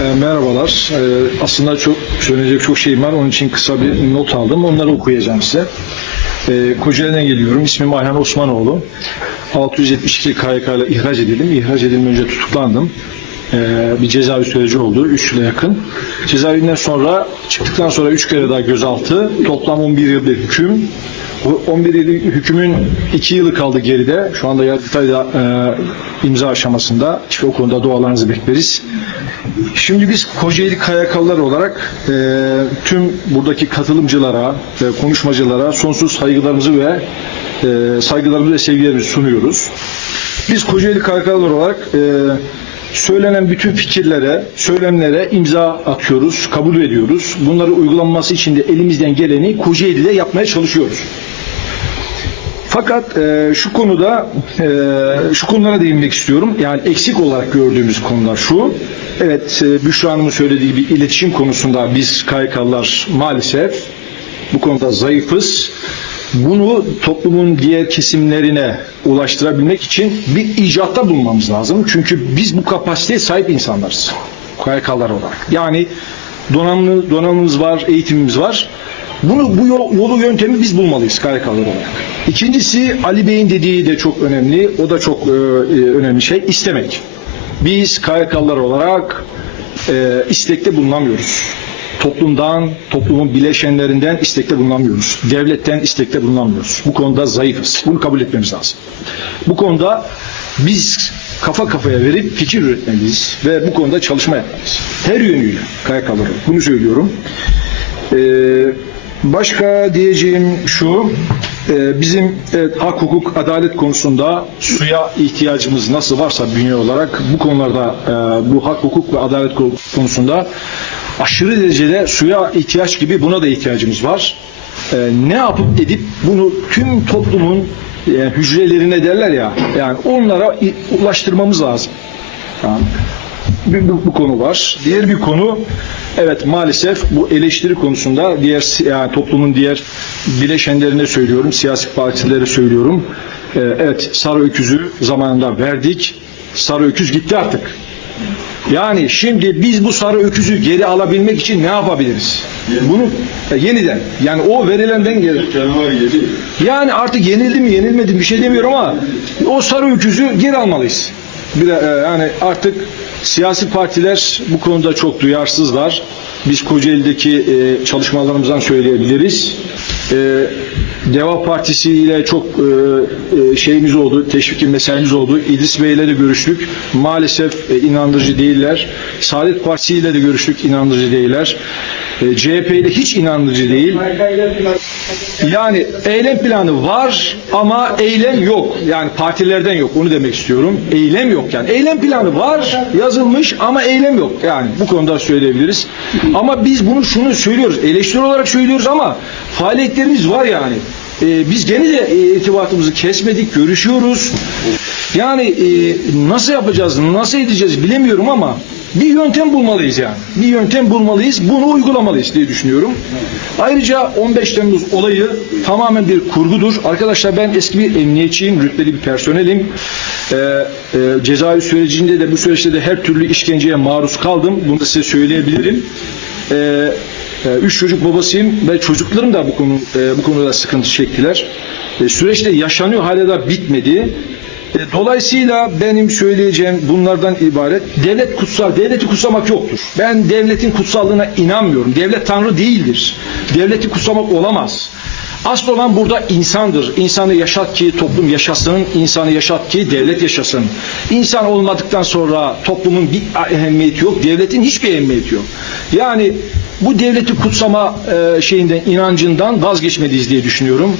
E, merhabalar. E, aslında çok söyleyecek çok şeyim var. Onun için kısa bir not aldım. Onları okuyacağım size. E, Kocaeli'den geliyorum. İsmim Ayhan Osmanoğlu. 672 KYK ile ihraç edildim. İhraç edilmeden önce tutuklandım. E, bir cezaevi süreci oldu. 3 yıla yakın. Cezaevinden sonra çıktıktan sonra 3 kere daha gözaltı. Toplam 11 yıl bir hüküm. Bu 11 yıl hükümün 2 yılı kaldı geride. Şu anda Yargıtay'da e, imza aşamasında. İşte o konuda dualarınızı bekleriz. Şimdi biz Kocaeli KYK'lılar olarak e, tüm buradaki katılımcılara, e, konuşmacılara sonsuz saygılarımızı ve e, saygılarımızı ve sevgilerimizi sunuyoruz. Biz Kocaeli KYK'lılar olarak e, söylenen bütün fikirlere, söylemlere imza atıyoruz, kabul ediyoruz. Bunları uygulanması için de elimizden geleni Kocaeli'de yapmaya çalışıyoruz. Fakat e, şu konuda e, şu konulara değinmek istiyorum. Yani eksik olarak gördüğümüz konular şu. Evet e, Büşra Hanım'ın söylediği gibi iletişim konusunda biz KYK'lılar maalesef bu konuda zayıfız. Bunu toplumun diğer kesimlerine ulaştırabilmek için bir icatta bulunmamız lazım. Çünkü biz bu kapasiteye sahip insanlarız. KYK'lar olarak. Yani donanımlı, donanımımız var, eğitimimiz var. Bunu bu yol, yolu yöntemi biz bulmalıyız KYK'lar olarak. İkincisi Ali Bey'in dediği de çok önemli. O da çok e, e, önemli şey. istemek. Biz KYK'lar olarak e, istekte bulunamıyoruz. Toplumdan, toplumun bileşenlerinden istekte bulunamıyoruz. Devletten istekte bulunamıyoruz. Bu konuda zayıfız. Bunu kabul etmemiz lazım. Bu konuda biz kafa kafaya verip fikir üretmeliyiz ve bu konuda çalışma yapmalıyız. Her yönüyle KYK'lar olarak. Bunu söylüyorum. Ee, başka diyeceğim şu, e, bizim evet, hak, hukuk, adalet konusunda suya ihtiyacımız nasıl varsa bünye olarak bu konularda e, bu hak, hukuk ve adalet konusunda aşırı derecede suya ihtiyaç gibi buna da ihtiyacımız var. E, ne yapıp edip bunu tüm toplumun e, hücrelerine derler ya, yani onlara ulaştırmamız lazım. Yani bir, bu, bu konu var. Diğer bir konu evet maalesef bu eleştiri konusunda diğer yani toplumun diğer bileşenlerine söylüyorum, siyasi partilere söylüyorum. Ee, evet sarı öküzü zamanında verdik. Sarı öküz gitti artık. Yani şimdi biz bu sarı öküzü geri alabilmek için ne yapabiliriz? Bunu e, yeniden yani o verilenden geri yani artık yenildi mi yenilmedi mi bir şey demiyorum ama o sarı öküzü geri almalıyız. Bir de, e, yani artık siyasi partiler bu konuda çok duyarsızlar. Biz Kocaeli'deki e, çalışmalarımızdan söyleyebiliriz. E, Deva Partisi ile çok e, e, şeyimiz oldu, teşvik meselemiz oldu. İdris Bey ile de görüştük. Maalesef e, inandırıcı değiller. Saadet Partisi ile de görüştük, inandırıcı değiller. E, CHP ile hiç inandırıcı değil. Yani eylem planı var ama eylem yok. Yani partilerden yok. Onu demek istiyorum. Eylem yok yani. Eylem planı var, yazılmış ama eylem yok. Yani bu konuda söyleyebiliriz. Ama biz bunu şunu söylüyoruz. Eleştiri olarak söylüyoruz ama faaliyetlerimiz var yani. Ee, biz gene de e, irtibatımızı kesmedik, görüşüyoruz. Yani e, nasıl yapacağız, nasıl edeceğiz bilemiyorum ama bir yöntem bulmalıyız yani. Bir yöntem bulmalıyız, bunu uygulamalıyız diye düşünüyorum. Ayrıca 15 Temmuz olayı tamamen bir kurgudur. Arkadaşlar ben eski bir emniyetçiyim, rütbeli bir personelim. Ee, e, cezaevi sürecinde de bu süreçte de her türlü işkenceye maruz kaldım. Bunu da size söyleyebilirim. Ee, üç çocuk babasıyım ve çocuklarım da bu konu e, bu konuda sıkıntı çektiler. E, süreçte yaşanıyor hala da bitmedi. E, Dolayısıyla benim söyleyeceğim bunlardan ibaret. Devlet kutsal, devleti kutsamak yoktur. Ben devletin kutsallığına inanmıyorum. Devlet tanrı değildir. Devleti kutsamak olamaz. Asıl olan burada insandır. İnsanı yaşat ki toplum yaşasın, insanı yaşat ki devlet yaşasın. İnsan olmadıktan sonra toplumun bir ehemmiyeti yok, devletin hiçbir ehemmiyeti yok. Yani bu devleti kutsama e, şeyinden, inancından vazgeçmeliyiz diye düşünüyorum.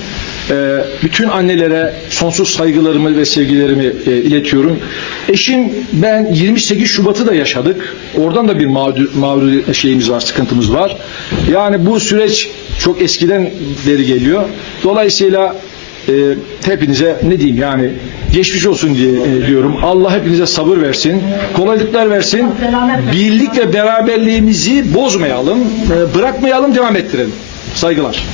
E, bütün annelere sonsuz saygılarımı ve sevgilerimi e, iletiyorum. Eşim ben 28 Şubat'ı da yaşadık. Oradan da bir mağdur, mağdur şeyimiz var, sıkıntımız var. Yani bu süreç çok eskiden beri geliyor. Dolayısıyla e, hepinize ne diyeyim yani geçmiş olsun diye e, diyorum. Allah hepinize sabır versin, kolaylıklar versin. Birlik ve beraberliğimizi bozmayalım, e, bırakmayalım, devam ettirelim. Saygılar.